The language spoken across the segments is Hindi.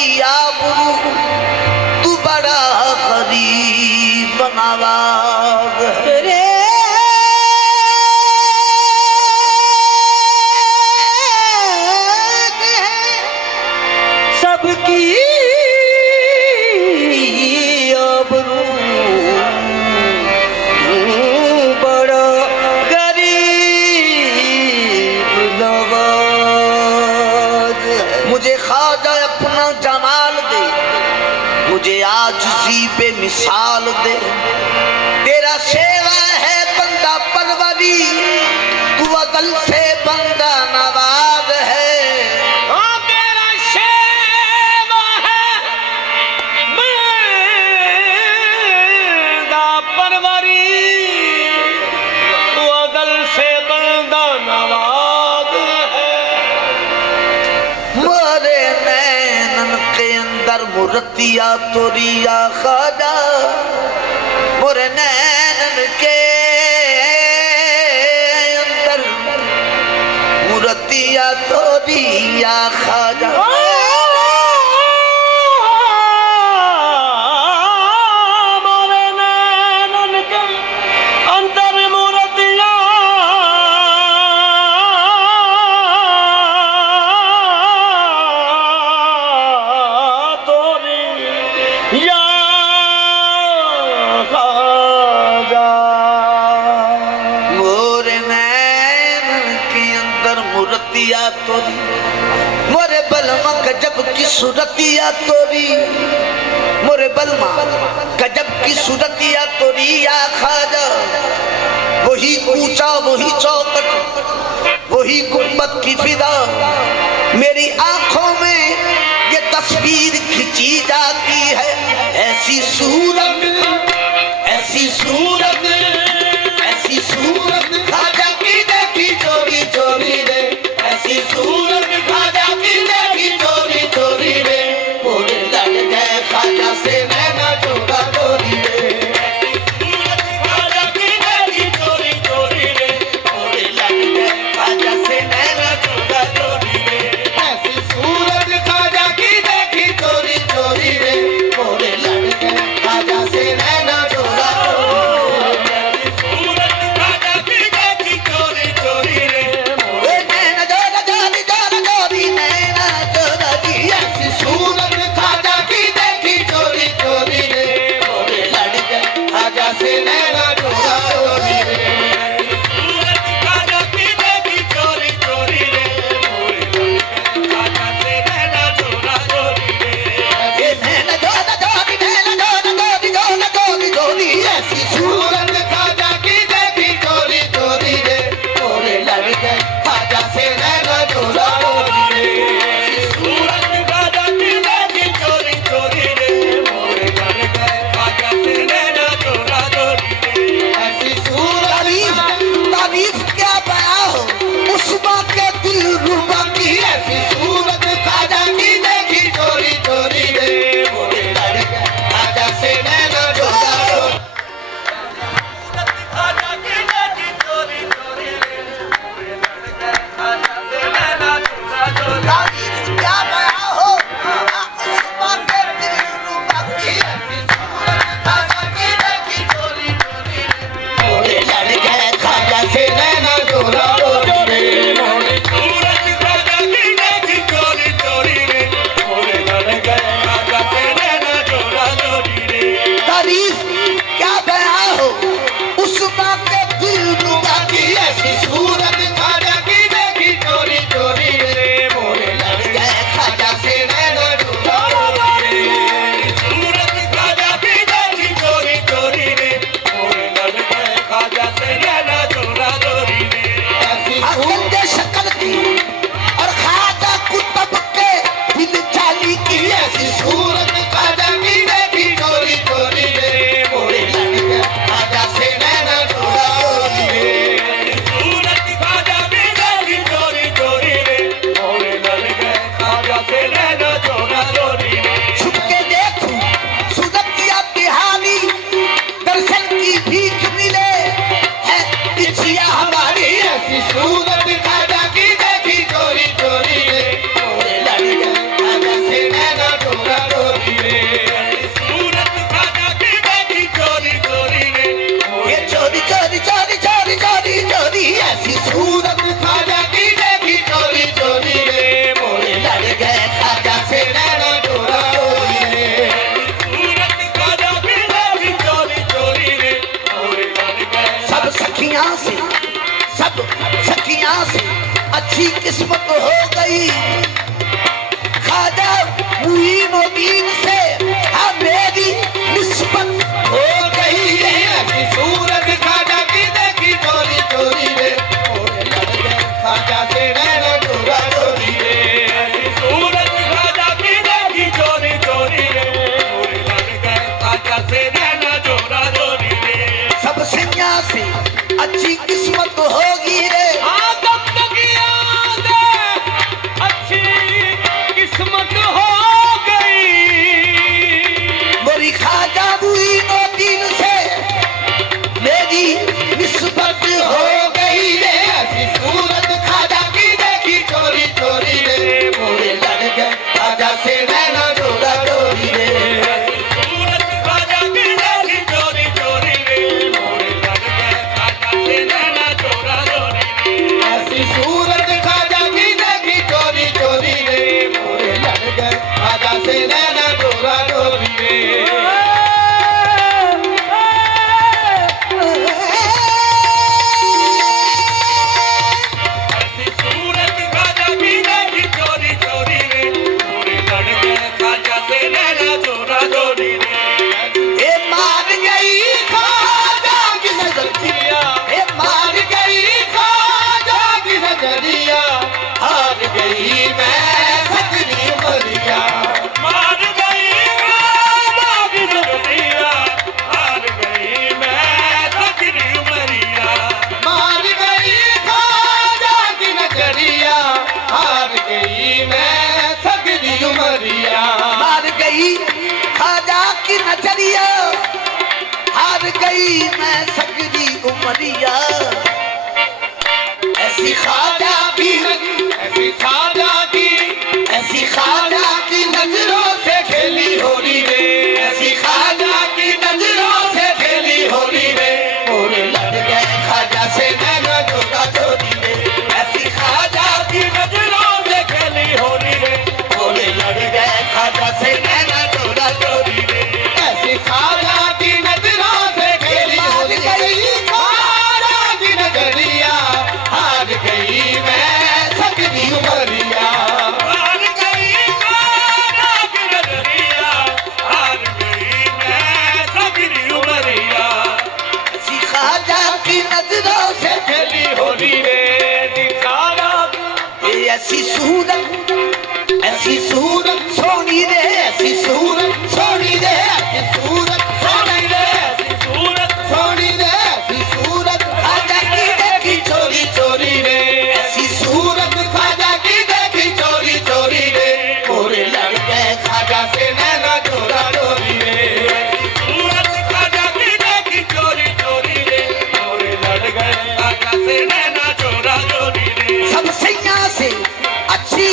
तेरी आबरू तू बड़ा गरीब नवाज रे। सबकी आबरू बड़ा गरीब नवाज। मुझे ख्वाजा अपना जमाल दे, मुझे आजिज़ी पे मिसाल दे। तेरा सेवा है बंदा परवरी, तू अज़ल से बंदा नवाज है। तेरा सेवा है बंदा परवरी, तू अज़ल से बंदा नवाज है। मोरे नैनन के अंदर मुरतिया तोरिया ख्वाजा, मोरे नैनन के अंदर मुरतिया तोरिया ख्वाजा। मोरे नैनन के अंदर मूर्तियां तोरी या ख्वाजा। मोरे नैनन के अंदर मुरतिया तोरी, मोरे बलमा गजब की सूरतिया तोरी, मोरे बलमा गजब की सूरतिया तोरी या ख्वाजा। वही ऊंचा वही चौकट वही गुंबद की फिदा, मेरी आंखों में ये तस्वीर खिंची जाती है। ऐसी सूरत ऐसी सूरत ऐसी सूरत ख्वाजा की देखी चोरी चोरी रे। ऐसी सूरत ख्वाजा की देखी चोरी चोरी रे। मोरे लड़ गए ख्वाजा से नैना चोरा चोरी रे। ऐसी सूरत ख्वाजा की देखी चोरी चोरी रे। मोरे लड़ गए ख्वाजा से नैना चोरा चोरी रे। ऐसी सूरत ख्वाजा की देखी चोरी चोरी रे। मोरे लड़ गए ख्वाजा अच्छी किस्मत हो गई ख्वाजा मुईनुद्दीन से हाँ मेरी निस्बत हो गई ऐसी सूरत ख्वाजा की देखी चोरी चोरी रे मोरे लड़ गए ख्वाजा से नैना चोरा चोरी रे ऐसी सूरत ख्वाजा की देखी चोरी चोरी रे मोरे लड़ गए ख्वाजा से नैना चोरा चोरी रे सब सिंहा से अच्छी किस्मत होगी रे आदम तक याद अच्छी किस्मत हो गई मेरी ख्वाजा मुईनुद्दीन से मेरी निस्बत हो गई रे ऐसी सूरत ख्वाजा की देखी चोरी चोरी रे मोरे लड़ गए ख्वाजा से नैना चोरा चोरी रे ऐसी सूरत ख्वाजा की देखी चोरी चोरी रे मोरे लड़ गए ख्वाजा से नैना चोरा चोरी रे ऐसी सूरत ख्वाजा की देखी चोरी चोरी रे मोरे लड़ गए ख्वाजा से नैना चोरा चोरी रे ऐसी सूरत ख्वाजा की देखी चोरी चोरी रे मोरे लड़ गए ख्वाजा से नैना चोरा चोरी रे ए मार गई ख्वाजा की नजरिया ए मार गई ख्वाजा की नजरिया हार गई मैं सकरी मरिया मार गई ख्वाजा की नजरिया हार गई मैं सकरी मरिया मार गई ख्वाजा की नजरिया हार गई मैं सकरी मरिया मार गई ख्वाजा की नजरिया हार गई मैं सगरी उमरिया ऐसी ख्वाजा की ऐसी ख्वाजा की ऐसी ख्वाजा की नजरों से खेली होली रे ऐसी ख्वाजा की नजरों से खेली होली रे मोरे लड़ गए ख्वाजा से नैना चोरा चोरी रे ऐसी ख्वाजा की नजरों से खेली होली रे मोरे लड़ गए ख्वाजा से नैना चोरा चोरी रे ऐसी ख्वाजा की नजरों से खेली होली रे ख्वाजा की नजरिया हार गई मैं सकरी उमरिया हार गई ख्वाजा की नजरिया हार गई मैं सकरी उमरिया ऐसी ख्वाजा की नजरों से खेली होली रे दिखाना ये ऐसी सूरत सोनी रे ऐसी सूरत सोनी रे ऐसी सूरत सोनी रे ऐसी सूरत सोनी रे ऐसी सूरत ख्वाजा की देखी चोरी चोरी रे ऐसी सूरत ख्वाजा की देखी चोरी चोरी रे मोरे लड़ गए ख्वाजा से नैना चोरा चोरी रे ऐसी सूरत ख्वाजा की देखी चोरी चोरी रे मोरे लड़ गए ख्वाजा से नैना चोरा चोरी रे सब सिंहा से अच्छी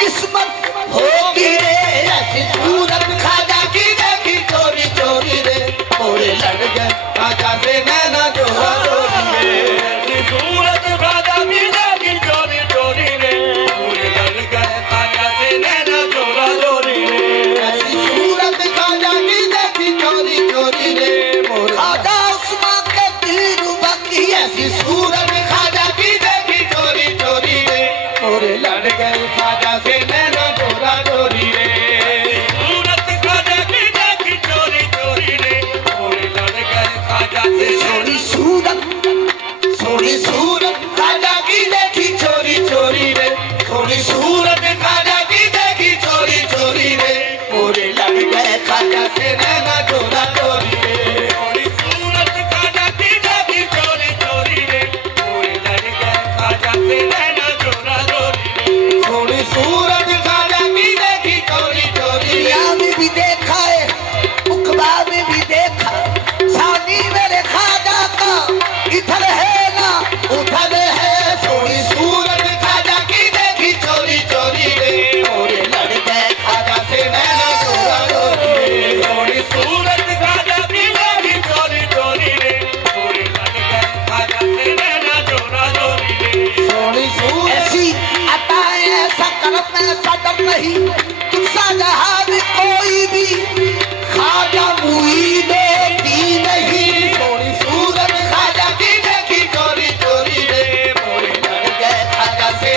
किस्मत होगी रे ऐसी सूरत ख्वाजा की देखी चोरी चोरी रे मोरे लड़ गए ख्वाजा से नैना चोरा चोरी रे ऐसी सूरत ख्वाजा की देखी चोरी चोरी रे मोरे लड़ गए ख्वाजा से नैना चोरा चोरी रे ऐसी सूरत ख्वाजा की देखी चोरी चोरी रे मोरे ख्वाजा उस्मान के दिल रुबा की ऐसी सूरत ख्वाजा की देखी चोरी चोरी रे मोरे लड़ गए ख्वाजा से नैना चोरा चोरी रे सूरत ख्वाजा की देखी चोरी चोरी रे मोरे लड़ गए ख्वाजा से सोनी सूरत सोनी सूरत ख्वाजा की देखी चोरी चोरी रे सोनी सूरत ख्वाजा की देखी चोरी चोरी रे मोरे लड़ गए ख्वाजा से नैना चोरा चोरी रे सोनी सूरत ख्वाजा की देखी चोरी चोरी रे मोरे लड़ गए ख्वाजा से नैना चोरा चोरी रे सोनी सूरत ख्वाजा की देखी चोरी चोरी रे दुनिया में भी देखा है उकबा में भी देखा सानी मेरे ख्वाजा का इधर है ना उधर है सोनी सूरत ख्वाजा की देखी चोरी चोरी रे मोरे लड़ गए ख्वाजा से नैना चोरा चोरी रे सोनी सूरत ख्वाजा की देखी चोरी चोरी रे मोरे लड़ गए ख्वाजा से नैना चोरा चोरी रे सोनी सूरत ऐसी अताएं ऐसा करम ऐसा डर नहीं तुमसा जहां में कोई भी ख्वाजा मुईनुद्दीन नहीं सोनी सूरत ख्वाजा की देखी चोरी चोरी रे मोरे लड़ गए ख्वाजा से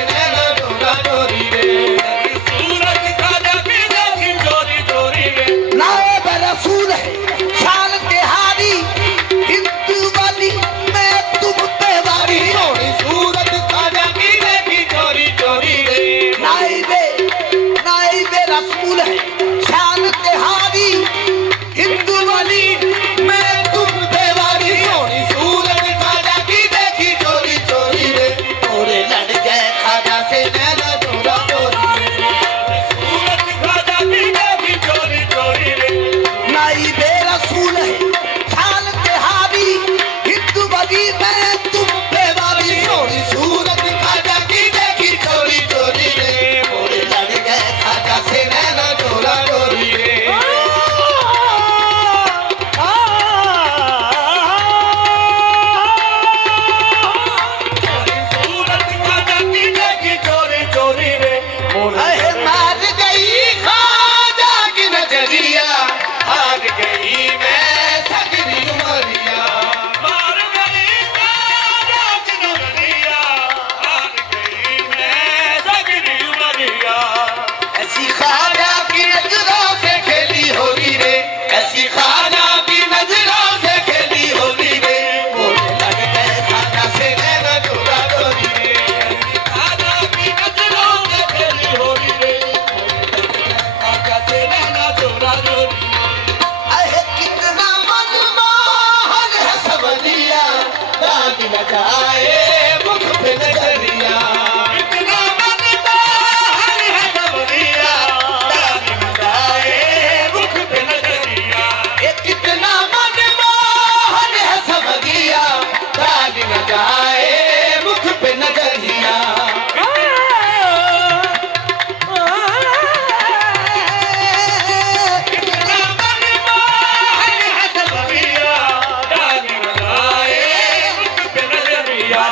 अहे मार गई खाजा की नजरिया हार गई मैं सगरी उमरिया मार गई खाजा की नजरिया हार गई मैं सगरी उमरिया ऐसी खाजा की नजरों से खेली होली रे ऐसी खाजा की नजरों से खेली होली रे मोरे लग गए खाजा से नैना चोरा चोरी रे ऐसी खाजा की नजरों से खेली होली रे खाजा से नैना चोरा चोरी अहे कितना मनमोहन है सबलिया दाग लगाए मुख पे नजरिया इतना मनमोहन है सबलिया दाग लगाए मुख पे नजरिया ये कितना मनमोहन है सबलिया दाग लगाए मुख पे नजरिया कितना मनमोहन है सबलिया दाग लगाए मुख पे नजरिया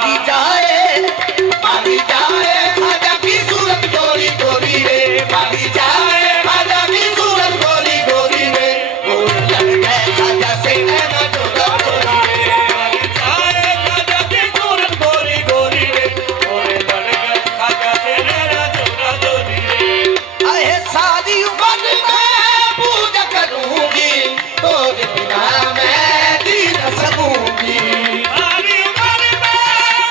पानी जाए खाजा की सूरत गोरी गोरी रे भागी जाए खाजा की सूरत गोरी गोरी रे गोर लग गए खाजा से नैना चोरा चोरी रे भागी जाए खाजा की सूरत गोरी गोरी रे गोर लग गए खाजा से नैना चोरा चोरी रे अहे सारी मन में पूजा करूंगी तोरे बिना मैं जी न सकूंगी सारी उम्र में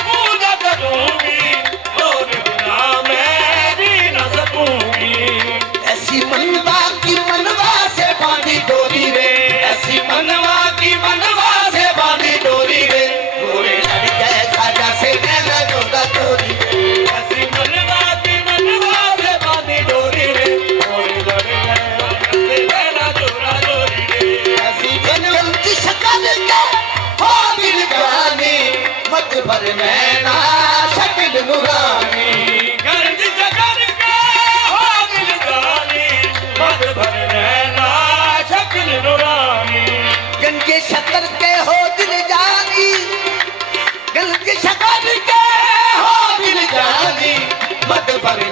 पूजा करूंगी तोरे बिना मैं जी न सकूंगी ऐसी मनवा की मनवा से बांधी डोरी रे ऐसी मनवा की मनवा से बांधी डोरी रे गोरे लड़ गए खाजा से नैना चोरा चोरी रे ऐसी मनवा की मनवा से बांधी डोरी रे गोरे लड़ गए खाजा से नैना चोरा चोरी रे ऐसी जंगल की शक्ल के हो दिल जानी मत भर नैना शक्ल नुरानी गर्ज जगर के हो दिल जानी मत भर नैना शक्ल नुरानी गंजे शक्कर के हो दिल जानी गंजे शक्कर कर के हो दिल जानी मत भर